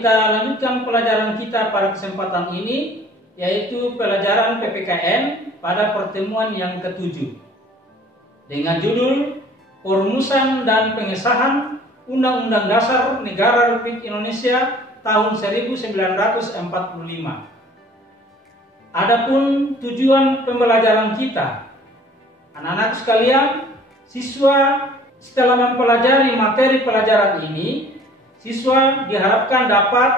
Kita lanjutkan pelajaran kita pada kesempatan ini, yaitu pelajaran PPKN pada pertemuan yang ke-7 dengan judul Perumusan dan Pengesahan Undang-Undang Dasar Negara Republik Indonesia tahun 1945. Adapun tujuan pembelajaran kita, anak-anak sekalian, siswa setelah mempelajari materi pelajaran ini, siswa diharapkan dapat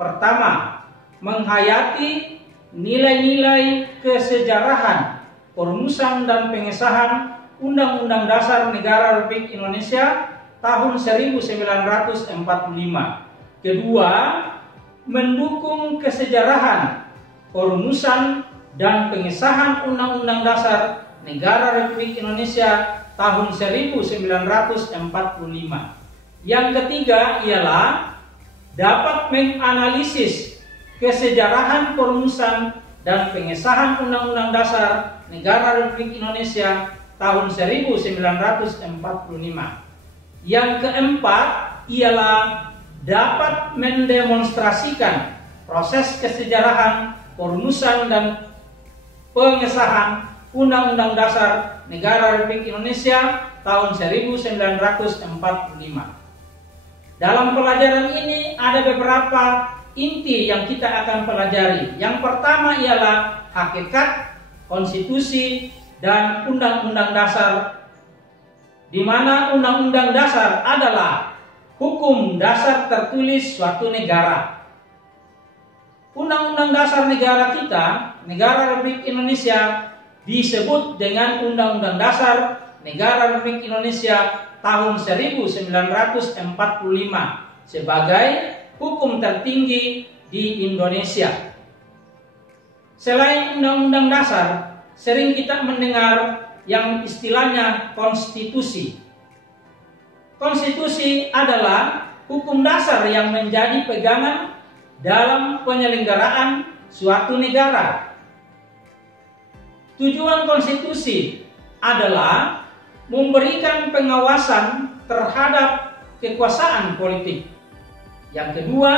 pertama, menghayati nilai-nilai kesejarahan perumusan dan pengesahan Undang-Undang Dasar Negara Republik Indonesia tahun 1945. Kedua, mendukung kesejarahan perumusan dan pengesahan Undang-Undang Dasar Negara Republik Indonesia tahun 1945. Yang ketiga ialah dapat menganalisis kesejarahan perumusan dan pengesahan Undang-Undang Dasar Negara Republik Indonesia tahun 1945. Yang keempat ialah dapat mendemonstrasikan proses kesejarahan perumusan dan pengesahan Undang-Undang Dasar Negara Republik Indonesia tahun 1945. Dalam pelajaran ini ada beberapa inti yang kita akan pelajari. Yang pertama ialah hakikat, konstitusi, dan undang-undang dasar, di mana undang-undang dasar adalah hukum dasar tertulis suatu negara. Undang-undang dasar negara kita, Negara Republik Indonesia, disebut dengan Undang-Undang Dasar Negara Republik Indonesia tahun 1945 sebagai hukum tertinggi di Indonesia. Selain Undang-Undang Dasar, sering kita mendengar yang istilahnya konstitusi. Konstitusi adalah hukum dasar yang menjadi pegangan dalam penyelenggaraan suatu negara. Tujuan konstitusi adalah memberikan pengawasan terhadap kekuasaan politik. Yang kedua,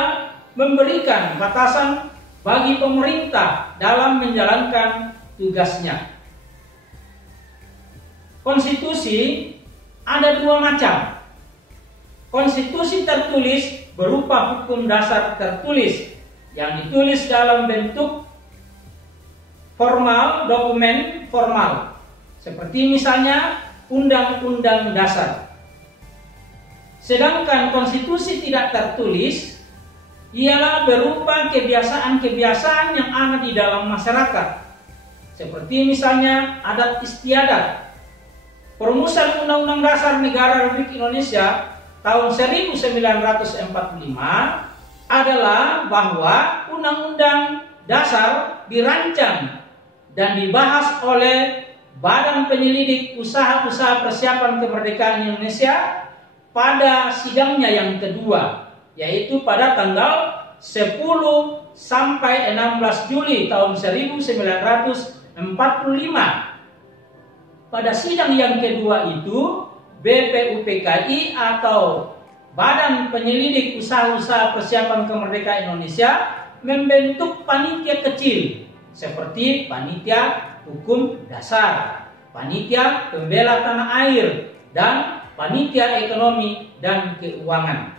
memberikan batasan bagi pemerintah dalam menjalankan tugasnya. Konstitusi ada dua macam. Konstitusi tertulis berupa hukum dasar tertulis yang ditulis dalam bentuk formal, dokumen formal, seperti misalnya Undang-Undang Dasar. Sedangkan konstitusi tidak tertulis ialah berupa kebiasaan-kebiasaan yang ada di dalam masyarakat, seperti misalnya adat istiadat. Perumusan Undang-Undang Dasar Negara Republik Indonesia tahun 1945 adalah bahwa Undang-Undang Dasar dirancang dan dibahas oleh Badan Penyelidik Usaha-Usaha Persiapan Kemerdekaan Indonesia pada sidangnya yang kedua, yaitu pada tanggal 10 sampai 16 Juli tahun 1945. Pada sidang yang kedua itu, BPUPKI atau Badan Penyelidik Usaha-Usaha Persiapan Kemerdekaan Indonesia membentuk panitia kecil seperti panitia hukum dasar, panitia pembela tanah air, dan panitia ekonomi dan keuangan.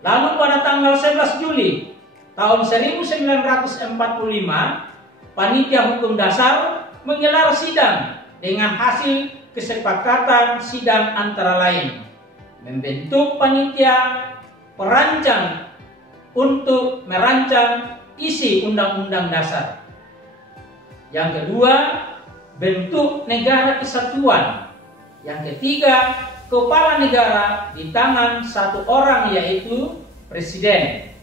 Lalu pada tanggal 11 Juli tahun 1945, panitia hukum dasar menggelar sidang dengan hasil kesepakatan sidang antara lain membentuk panitia perancang untuk merancang isi Undang-Undang Dasar. Yang kedua, bentuk negara kesatuan. Yang ketiga, kepala negara di tangan satu orang, yaitu presiden.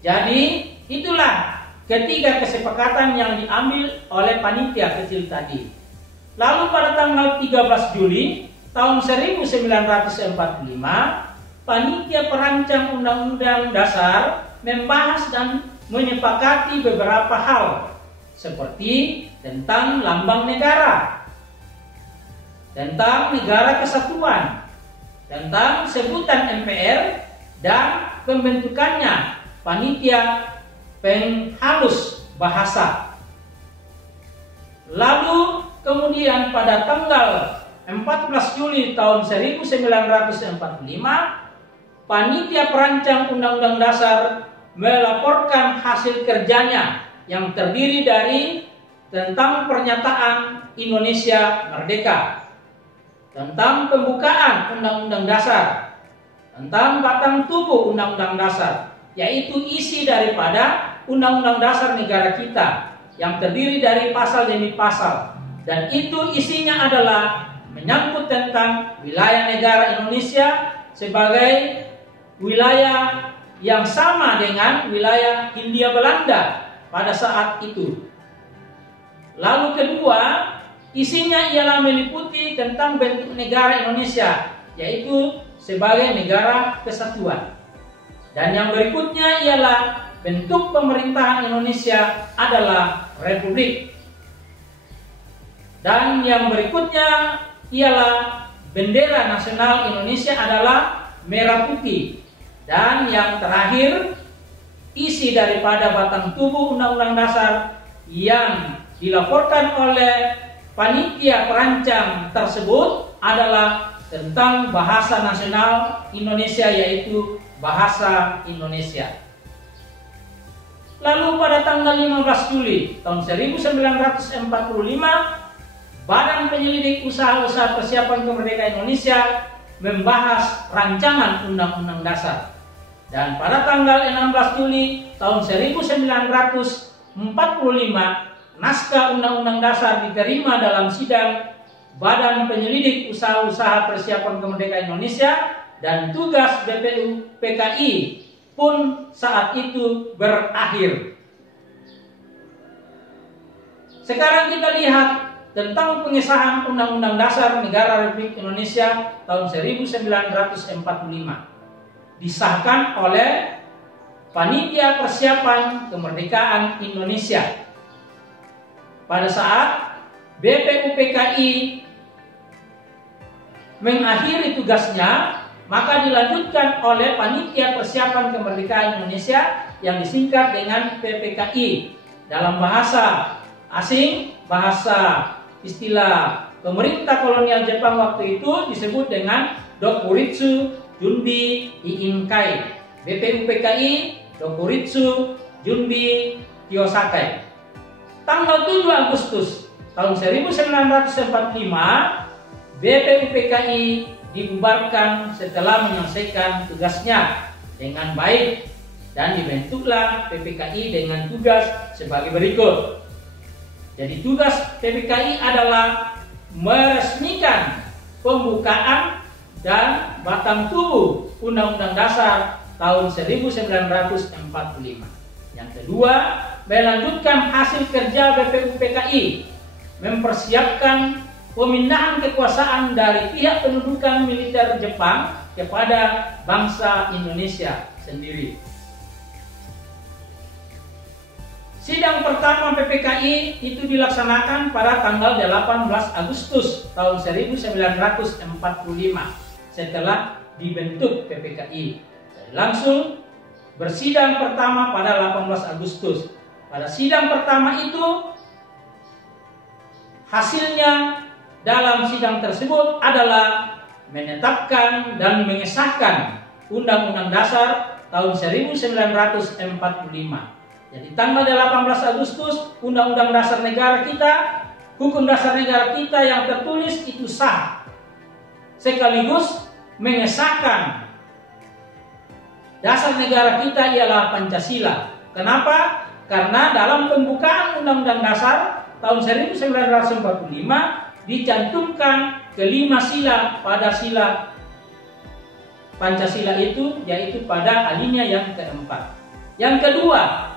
Jadi itulah ketiga kesepakatan yang diambil oleh panitia kecil tadi. Lalu pada tanggal 13 Juli tahun 1945, panitia perancang Undang-Undang Dasar membahas dan menyepakati beberapa hal seperti tentang lambang negara, tentang negara kesatuan, tentang sebutan MPR dan pembentukannya panitia penghalus bahasa. Lalu kemudian pada tanggal 14 Juli tahun 1945, panitia perancang Undang-Undang Dasar melaporkan hasil kerjanya yang terdiri dari tentang pernyataan Indonesia Merdeka, tentang pembukaan Undang-Undang Dasar, tentang batang tubuh Undang-Undang Dasar, yaitu isi daripada Undang-Undang Dasar negara kita yang terdiri dari pasal demi pasal, dan itu isinya adalah menyangkut tentang wilayah negara Indonesia sebagai wilayah yang sama dengan wilayah Hindia Belanda pada saat itu. Lalu kedua, isinya ialah meliputi tentang bentuk negara Indonesia, yaitu sebagai negara kesatuan. Dan yang berikutnya ialah bentuk pemerintahan Indonesia adalah republik. Dan yang berikutnya ialah bendera nasional Indonesia adalah merah putih. Dan yang terakhir, isi daripada batang tubuh Undang-Undang Dasar yang dilaporkan oleh panitia perancang tersebut adalah tentang bahasa nasional Indonesia, yaitu bahasa Indonesia. Lalu pada tanggal 15 Juli tahun 1945, Badan Penyelidik Usaha-Usaha Persiapan Kemerdekaan Indonesia membahas rancangan Undang-Undang Dasar. Dan pada tanggal 16 Juli tahun 1945, naskah Undang-Undang Dasar diterima dalam sidang Badan Penyelidik Usaha-Usaha Persiapan Kemerdekaan Indonesia, dan tugas BPU PKI pun saat itu berakhir. Sekarang kita lihat tentang pengesahan Undang-Undang Dasar Negara Republik Indonesia tahun 1945. Disahkan oleh Panitia Persiapan Kemerdekaan Indonesia. Pada saat BPU PKI mengakhiri tugasnya, maka dilanjutkan oleh Panitia Persiapan Kemerdekaan Indonesia yang disingkat dengan PPKI. Dalam bahasa asing, bahasa istilah pemerintah kolonial Jepang waktu itu disebut dengan Dokuritsu Junbi Iinkai. BPU PKI Dokuritsu Junbi Kyosakai. Tanggal 7 Agustus tahun 1945, BPU PKI dibubarkan setelah menyelesaikan tugasnya dengan baik, dan dibentuklah PPKI dengan tugas sebagai berikut. Jadi tugas PPKI adalah meresmikan pembukaan dan batang tubuh Undang-Undang Dasar tahun 1945. Yang kedua, melanjutkan hasil kerja BPU PKI, mempersiapkan pemindahan kekuasaan dari pihak pendudukan militer Jepang kepada bangsa Indonesia sendiri. Sidang pertama PPKI itu dilaksanakan pada tanggal 18 Agustus tahun 1945 setelah dibentuk PPKI. Langsung bersidang pertama pada 18 Agustus. Pada sidang pertama itu, hasilnya dalam sidang tersebut adalah menetapkan dan mengesahkan Undang-Undang Dasar tahun 1945. Jadi tanggal 18 Agustus, Undang-Undang Dasar negara kita, hukum dasar negara kita yang tertulis itu sah, sekaligus mengesahkan dasar negara kita ialah Pancasila. Kenapa? Karena dalam pembukaan Undang-Undang Dasar tahun 1945 dicantumkan kelima sila pada sila Pancasila itu, yaitu pada alinea yang keempat. Yang kedua,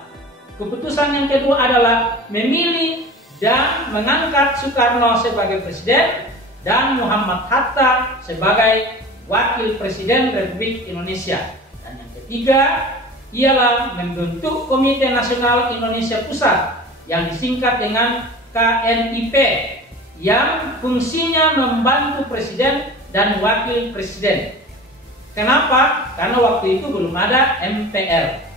keputusan yang kedua adalah memilih dan mengangkat Soekarno sebagai presiden dan Muhammad Hatta sebagai wakil presiden Republik Indonesia. Dan yang ketiga, ialah membentuk Komite Nasional Indonesia Pusat yang disingkat dengan KNIP, yang fungsinya membantu Presiden dan Wakil Presiden. Kenapa? Karena waktu itu belum ada MPR.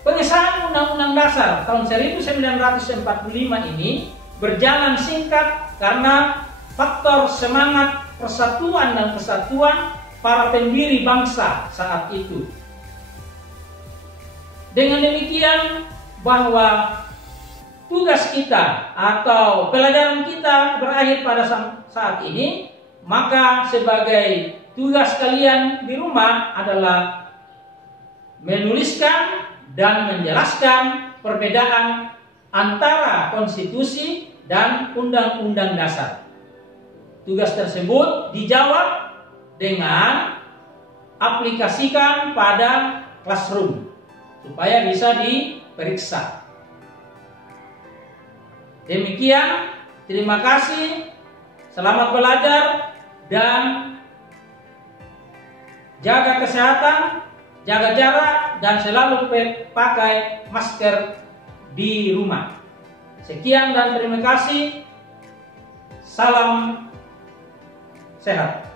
Pengesahan Undang-Undang Dasar tahun 1945 ini berjalan singkat karena faktor semangat persatuan dan kesatuan para pendiri bangsa saat itu. Dengan demikian, bahwa tugas kita atau pelajaran kita berakhir pada saat ini, maka sebagai tugas kalian di rumah adalah menuliskan dan menjelaskan perbedaan antara konstitusi dan undang-undang dasar. Tugas tersebut dijawab dengan aplikasikan pada classroom supaya bisa diperiksa. Demikian, terima kasih, selamat belajar, dan jaga kesehatan, jaga jarak, dan selalu pakai masker di rumah. Sekian dan terima kasih. Salam sehat.